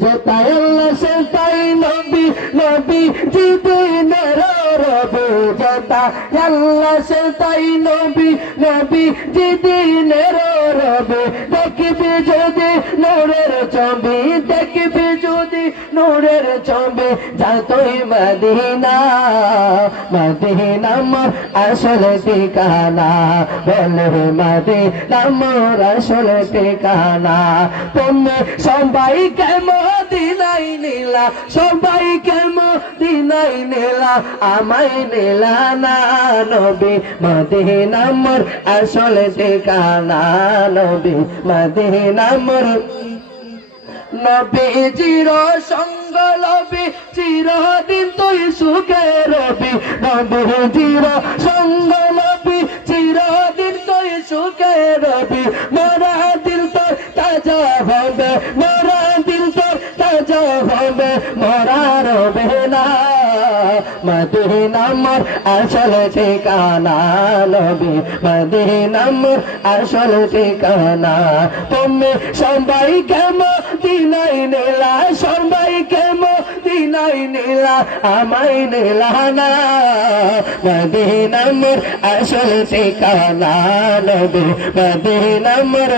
যেটাই আল্লাহ সেটাই নবী, নবী জিদিনের রবে। যেটাই আল্লাহ সেটাই নবী, নবী জিদিনের রবে। দেখবি যদি নূরের ছবি, দেখবি যদি নূরের ছবি, যা তুই মদিনা, মদিনা মোর আসল ঠিকানা। বলে মদিনা মোর আসল ঠিকানা। তুমি সবাইকে মদিনায় নিলা, সবাইকে মদিনায় নিলা, আমায় নিলা না নবী। মদিনা মোর আসল ঠিকানা, নবী মদিনা মোর। নবীজির সঙ্গ লবি চিরদিন তুই সুখে রবি। নবীজির সঙ্গ লবি চিরদিন তুই সুখে রবি। মোরা দিল তোর তাজা হবে, মোরা দিল তোর তাজা হবে, মোরা রবে না। মদিনা মোর আসল ঠিকানা, নবী মদিনা মোর আসল ঠিকানা। তুমি সবাইকে মদিনায় নিলা, সবাইকে মদিনায় নিলা, আমায় নিলা না। মদিনা মোর আসল ঠিকানা, নবী মদিনা মোর।